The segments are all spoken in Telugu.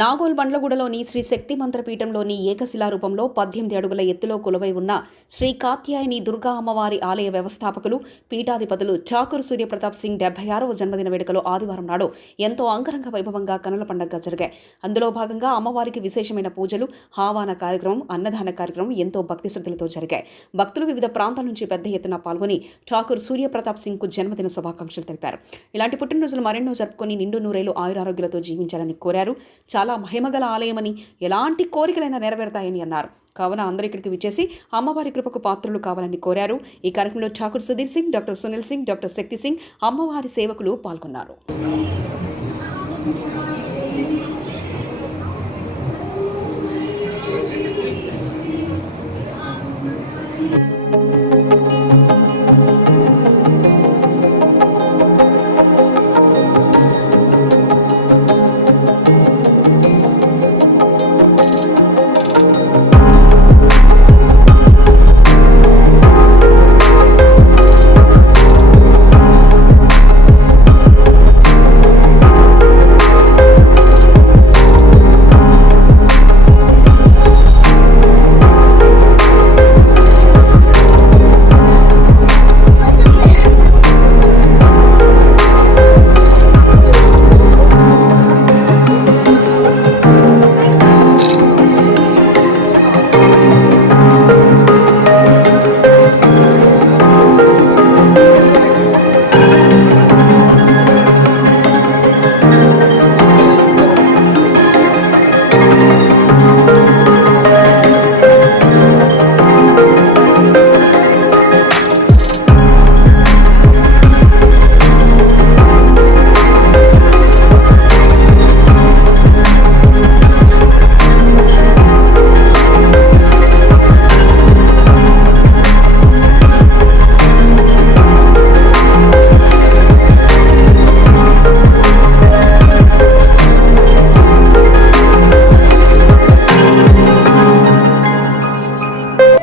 నాగోల్ బండ్లగూడలోని శ్రీ శక్తి మంత్రపీఠంలోని ఏకశిలా రూపంలో 18 అడుగుల ఎత్తులో కొలువై ఉన్న శ్రీ కాత్యాయని దుర్గా అమ్మవారి ఆలయ వ్యవస్థాపకులు పీఠాధిపతులు చాకూరు సూర్యప్రతాప్ సింగ్ 76వ జన్మదిన వేడుకలు ఆదివారం నాడు ఎంతో అంగరంగ వైభవంగా కనుల పండుగగా జరిగాయి. అందులో భాగంగా అమ్మవారికి విశేషమైన పూజలు, ఆహ్వాన కార్యక్రమం, అన్నదాన కార్యక్రమం ఎంతో భక్తి శ్రద్ధలతో జరిగాయి. భక్తులు వివిధ ప్రాంతాల నుంచి పెద్ద ఎత్తున పాల్గొని చాకూరు సూర్యప్రతాప్ సింగ్ కు జన్మదిన శుభాకాంక్షలు తెలిపారు. ఇలాంటి పుట్టినరోజులు మరెన్నో జరుపుకొని నిండు నూరేళ్లు ఆయురారోగ్యాలతో జీవించాలని కోరారు. చాలా మహిమగల ఆలయమని, ఎలాంటి కోరికలైనా నెరవేరుతాయని అన్నారు. కావున అందరూ ఇక్కడికి విచ్చేసి అమ్మవారి కృపకు పాత్రలు కావాలని కోరారు. ఈ కార్యక్రమంలో ఠాకూర్ సుధీర్ సింగ్, డాక్టర్ సునీల్ సింగ్, డాక్టర్ శక్తి సింగ్, అమ్మవారి సేవకులు పాల్గొన్నారు.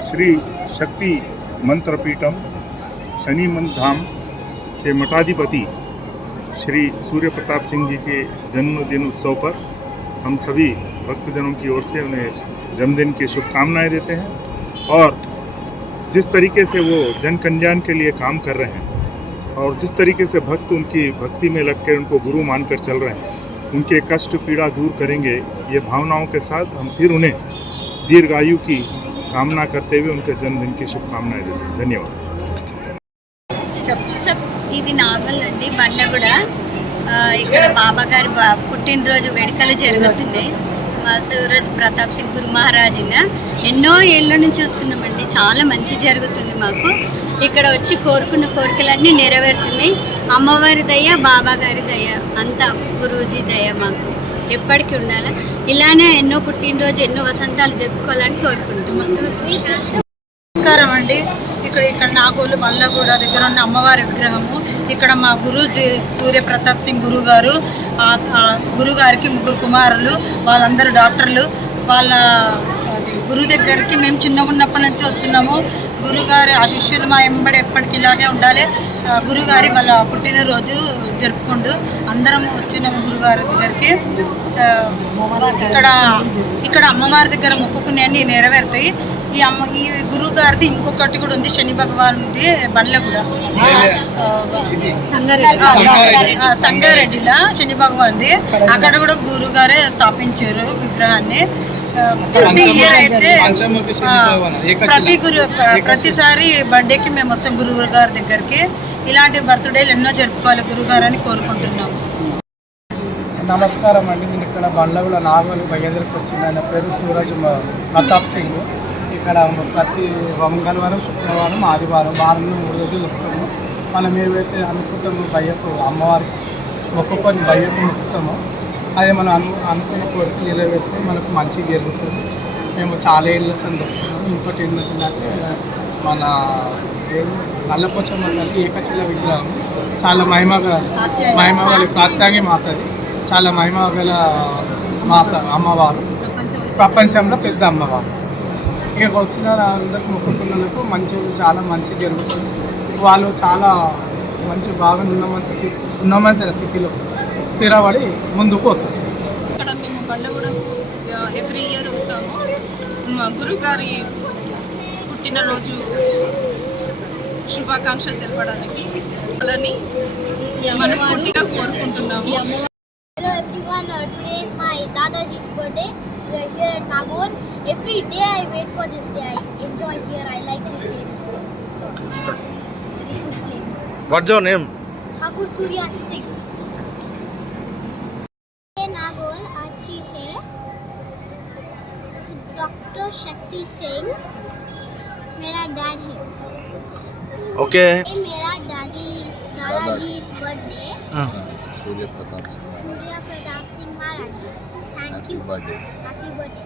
श्री शक्ति मंत्रपीठम शनि मंत्र धाम के मठाधिपति श्री सूर्य प्रताप सिंह जी के जन्मदिन उत्सव पर हम सभी भक्तजनों की ओर से उन्हें जन्मदिन की शुभकामनाएं देते हैं। और जिस तरीके से वो जन कल्याण के लिए काम कर रहे हैं और जिस तरीके से भक्त उनकी भक्ति में लग कर उनको गुरु मानकर चल रहे हैं, उनके कष्ट पीड़ा दूर करेंगे, ये भावनाओं के साथ हम फिर उन्हें दीर्घायु की कामना करते हुए उनके जन्मदिन की शुभकामनाएं देते हैं। धन्यवाद। ఇది నాగల్ అండి, బండ్లగూడ. ఇక్కడ బాబా గారి పుట్టినరోజు వేడుకలు జరుగుతున్నాయి. మా సూరజ్ ప్రతాప్ సింగ్ గురు మహారాజున ఎన్నో ఏళ్ళ నుంచి వస్తున్నామండి. చాలా మంచి జరుగుతుంది మాకు. ఇక్కడ వచ్చి కోరుకున్న కోరికలన్నీ నెరవేరుతున్నాయి. అమ్మవారి దయ, బాబా గారి దయ, అంతా గురూజీ దయ మాకు ఎప్పటికీ ఉండాలి. ఇలానే ఎన్నో పుట్టినరోజు, ఎన్నో వసంతాలు జరుపుకోవాలని కోరుకుంటున్నాం. నమస్కారం అండి. ఇక్కడ నాగోలు బండ్లగూడ దగ్గర ఉన్న అమ్మవారి విగ్రహము. ఇక్కడ మా గురూజీ సూర్యప్రతాప్ సింగ్ గురుగారికి 3 కుమారులు, వాళ్ళందరూ డాక్టర్లు. వాళ్ళ గురువు దగ్గరికి మేము చిన్నగా ఉన్నప్పటి నుంచి వస్తున్నాము. గురుగారి ఆశీస్సులు మా వెంబడి ఎప్పటికి ఇలాగే ఉండాలి. గురుగారి వాళ్ళ పుట్టినరోజు జరుపుకుంటూ అందరం వచ్చినాము గురుగారి దగ్గరికి. ఇక్కడ అమ్మవారి దగ్గర మొక్కుకునేవన్నీ నెరవేరుతాయి. ఈ గురువు గారిది ఇంకొకటి కూడా ఉంది, శని భగవాన్ది బండ్లగూడ సంగారెడ్డిలో శని భగవాన్ది. అక్కడ కూడా గురువు గారే స్థాపించారు విగ్రహాన్ని. ప్రతి ఇయర్ అయితే ప్రతిసారి బర్త్డేకి మేము వస్తాం గురువు గారి దగ్గరికి. ఇలాంటి బర్త్డేలు ఎన్నో జరుపుకోవాలి గురుగారు అని కోరుకుంటున్నాం. నమస్కారం అండి. నేను ఇక్కడ బండ్లగూడ నాగోలు బయ్యదరికి వచ్చింది. ఆయన పేరు సూరజ్ ప్రతాప్ సింగ్. ఇక్కడ ప్రతి మంగళవారం, శుక్రవారం, ఆదివారం, వారంలో 3 రోజులు వస్తాము. మనం ఏవైతే అనుకుంటామో బయ్యకు, అమ్మవారికి మొక్కుకొని బయ్యకు మొక్కుతామో అదే మనం అనుకున్న కోరిక నెరవేరితే మనకు మంచి జరుగుతుంది. మేము చాలా ఏళ్ళ సంది వస్తున్నాము. ఇంకోటి ఏంటంటే మన నల్లపోచమ్మ తల్లి ఏకశిల విగ్రహం చాలా మహిమగల కాత్యాయని మాతది. చాలా మహిమగల మాత అమ్మవారు, ప్రపంచంలో పెద్ద అమ్మవారు. ఇక వచ్చిన అందరికి మొక్కుకున్నందుకు చాలా మంచి జరుగుతుంది. వాళ్ళు చాలా మంచి బాగా ఉన్నమంత స్థితిలో స్థిరపడి ముందుకు పోతారు. ఇక్కడ మేము బండగూడకు ఎవ్రీ ఇయర్ వస్తాము. మా గురుగారి పుట్టినరోజు శుభాకాంక్షలు తెలపడానికి వాళ్ళని మనస్ఫూర్తిగా కోరుకుంటున్నాము. Hello everyone, today is my Dadaji's birthday. We are here at Nagol. Every day I wait for this day. I enjoy here. I like this area. Very good place. What's your name? Thakur Suryan Singh. Nagol अच्छी है. डॉक्टर शक्ति सिंह मेरा डैड है. Okay. ये मेरा दादाजी birthday. Surya Pratap Singh Maharaj. Thank you. Happy birthday.